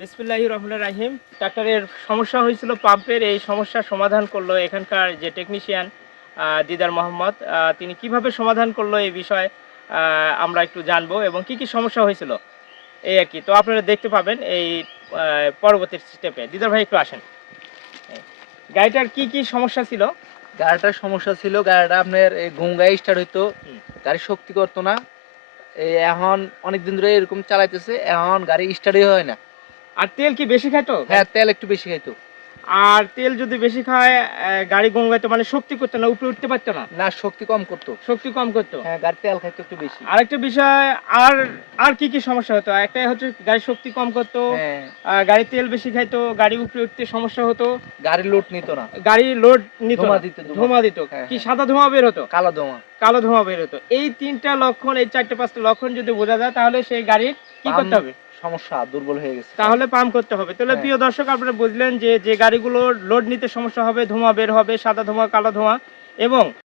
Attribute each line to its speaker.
Speaker 1: বিসমিল্লাহ রহমান রাহিম। ট্রাক্টরের সমস্যা হয়েছিল পাম্পের এই সমস্যার সমাধান করল এখানকার যে টেকনিশিয়ান দিদার মোহাম্মদ। তিনি কীভাবে সমাধান করল এই বিষয়ে আমরা একটু জানব এবং কি কি সমস্যা হয়েছিল। এই আর কি। তো আপনারা দেখতে পাবেন এই পরবর্তী স্টেপে দিদার ভাই একটু আসেন। গাড়িটার কি কি সমস্যা ছিল?
Speaker 2: গাড়িটার সমস্যা ছিল গাড়িটা আপনার এই ঘুমগাই স্টার্ট হইতো। গাড়ি শক্তি করতো না। এই এখন অনেকদিন ধরে এরকম চালাইতেছে এখন গাড়ি স্টার্টই হয় না।
Speaker 1: আর তেল কি বেশি খাইতো
Speaker 2: হ্যাঁ তেল একটু বেশি খাইতো
Speaker 1: আর তেল যদি বেশি খায় গাড়ি গঙ্গাইতো মানে শক্তি করতো না উপরে উঠতে পারতো না?
Speaker 2: না শক্তি কম করতো।
Speaker 1: শক্তি কম করতো?
Speaker 2: হ্যাঁ গাড়ি তেল খাইতো একটু বেশি।
Speaker 1: আরেকটা বিষয় আর আর কি কি সমস্যা হতো? একটা হচ্ছে গাড়ি শক্তি কম করতো
Speaker 2: হ্যাঁ।
Speaker 1: গাড়ি তেল বেশি খাইতো গাড়ি উপরে উঠতে সমস্যা হতো।
Speaker 2: গাড়ি লোড নিত না।
Speaker 1: গাড়ি লোড নিত
Speaker 2: ধোঁয়া দিত, ধোঁয়া।
Speaker 1: ধোঁয়া দিত।
Speaker 2: হ্যাঁ,
Speaker 1: কি
Speaker 2: হ্যাঁ।
Speaker 1: সাদা ধোঁয়া বের হতো?
Speaker 2: কালো ধোঁয়া।
Speaker 1: কালো ধোঁয়া বের হতো। এই তিনটা লক্ষণ এই চারটে পাঁচটা লক্ষণ যদি বোঝা যায় তাহলে সেই গাড়ির কি করতে হবে?
Speaker 2: সমস্যা দুর্বল হয়ে গেছে
Speaker 1: তাহলে পাম্প করতে হবে তাহলে
Speaker 2: হ্যাঁ।
Speaker 1: প্রিয় দর্শক আপনারা বুঝলেন যে যে গাড়িগুলো লোড নিতে সমস্যা হবে ধোঁয়া বের হবে সাদা ধোঁয়া কালো ধোঁয়া এবং